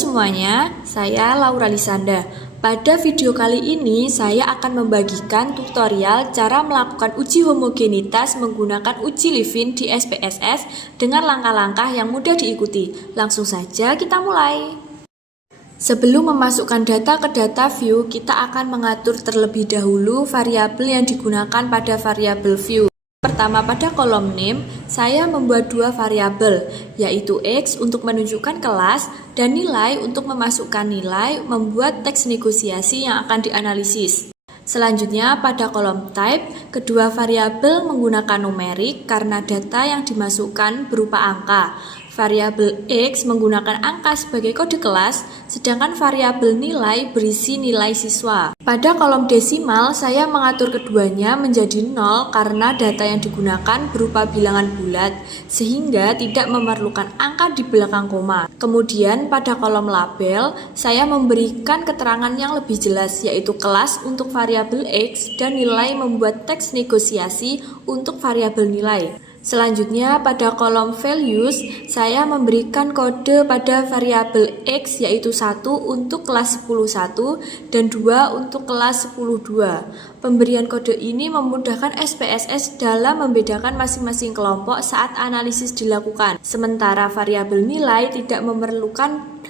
semuanya, saya Laura Lisanda. Pada video kali ini saya akan membagikan tutorial cara melakukan uji homogenitas menggunakan uji Levin di SPSS dengan langkah-langkah yang mudah diikuti. Langsung saja kita mulai. Sebelum memasukkan data ke data view, kita akan mengatur terlebih dahulu variabel yang digunakan pada variabel view. Pertama, pada kolom name, saya membuat dua variabel, yaitu X untuk menunjukkan kelas dan nilai untuk memasukkan nilai membuat teks negosiasi yang akan dianalisis. Selanjutnya, pada kolom type, kedua variabel menggunakan numerik karena data yang dimasukkan berupa angka. Variabel X menggunakan angka sebagai kode kelas, sedangkan variabel nilai berisi nilai siswa. Pada kolom desimal, saya mengatur keduanya menjadi 0 karena data yang digunakan berupa bilangan bulat, sehingga tidak memerlukan angka di belakang koma. Kemudian pada kolom label, saya memberikan keterangan yang lebih jelas, yaitu kelas untuk variabel X dan nilai membuat teks negosiasi untuk variabel nilai. Selanjutnya, pada kolom values, saya memberikan kode pada variabel X yaitu 1 untuk kelas 10.1 dan 2 untuk kelas 10.2. Pemberian kode ini memudahkan SPSS dalam membedakan masing-masing kelompok saat analisis dilakukan. Sementara variabel nilai tidak memerlukan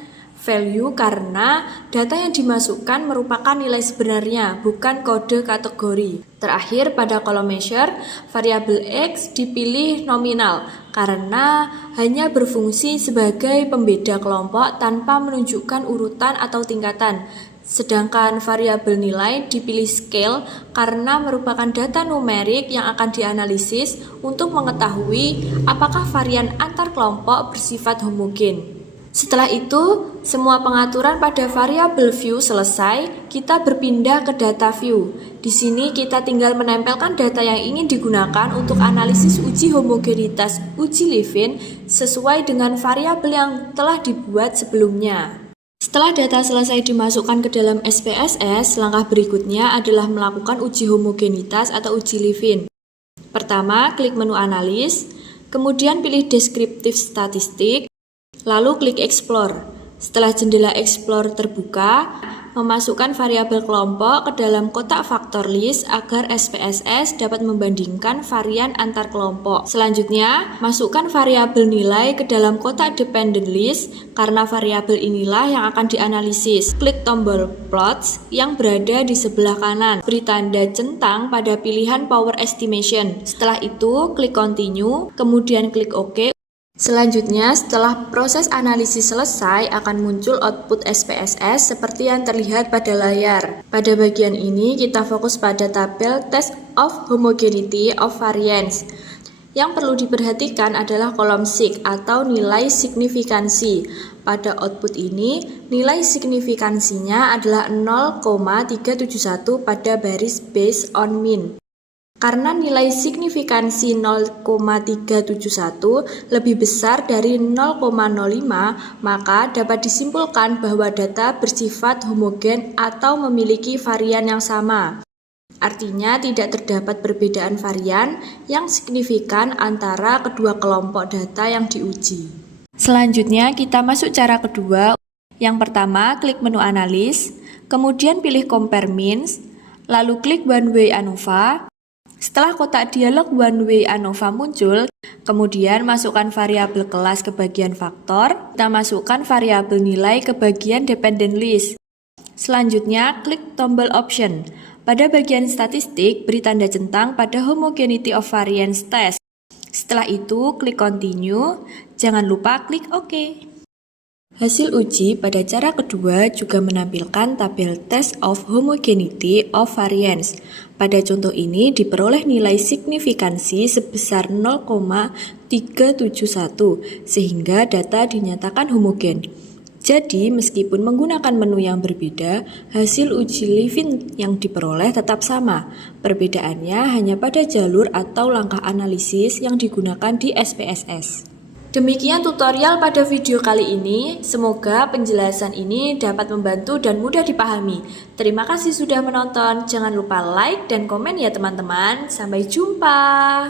value karena data yang dimasukkan merupakan nilai sebenarnya, bukan kode kategori. Terakhir, pada kolom measure, variabel X dipilih nominal karena hanya berfungsi sebagai pembeda kelompok tanpa menunjukkan urutan atau tingkatan. Sedangkan variabel nilai dipilih scale karena merupakan data numerik yang akan dianalisis untuk mengetahui apakah varian antar kelompok bersifat homogen. Setelah itu, semua pengaturan pada variabel view selesai, kita berpindah ke data view. Di sini kita tinggal menempelkan data yang ingin digunakan untuk analisis uji homogenitas uji Levin sesuai dengan variabel yang telah dibuat sebelumnya. Setelah data selesai dimasukkan ke dalam SPSS, langkah berikutnya adalah melakukan uji homogenitas atau uji Levin. Pertama, klik menu analis, kemudian pilih deskriptif statistik, lalu klik Explore. Setelah jendela Explore terbuka, memasukkan variabel kelompok ke dalam kotak faktor list agar SPSS dapat membandingkan varian antar kelompok. Selanjutnya, masukkan variabel nilai ke dalam kotak dependent list karena variabel inilah yang akan dianalisis. Klik tombol plots yang berada di sebelah kanan. Beri tanda centang pada pilihan power estimation. Setelah itu, klik continue, kemudian klik OK. Selanjutnya, setelah proses analisis selesai, akan muncul output SPSS seperti yang terlihat pada layar. Pada bagian ini, kita fokus pada tabel Test of Homogeneity of Variance. Yang perlu diperhatikan adalah kolom sig atau nilai signifikansi. Pada output ini, nilai signifikansinya adalah 0,371 pada baris based on mean. Karena nilai signifikansi 0,371 lebih besar dari 0,05, maka dapat disimpulkan bahwa data bersifat homogen atau memiliki varian yang sama. Artinya tidak terdapat perbedaan varian yang signifikan antara kedua kelompok data yang diuji. Selanjutnya kita masuk cara kedua. Yang pertama, klik menu analis, kemudian pilih compare means, lalu klik one way ANOVA. Setelah kotak dialog one way ANOVA muncul, kemudian masukkan variabel kelas ke bagian faktor, kita masukkan variabel nilai ke bagian dependent list. Selanjutnya, klik tombol option. Pada bagian statistik, beri tanda centang pada homogeneity of variance test. Setelah itu, klik continue, jangan lupa klik OK. Hasil uji pada cara kedua juga menampilkan tabel Test of Homogeneity of Variance. Pada contoh ini diperoleh nilai signifikansi sebesar 0,371 sehingga data dinyatakan homogen. Jadi meskipun menggunakan menu yang berbeda, hasil uji Levin yang diperoleh tetap sama. Perbedaannya hanya pada jalur atau langkah analisis yang digunakan di SPSS. Demikian tutorial pada video kali ini, semoga penjelasan ini dapat membantu dan mudah dipahami. Terima kasih sudah menonton, jangan lupa like dan komen ya teman-teman. Sampai jumpa.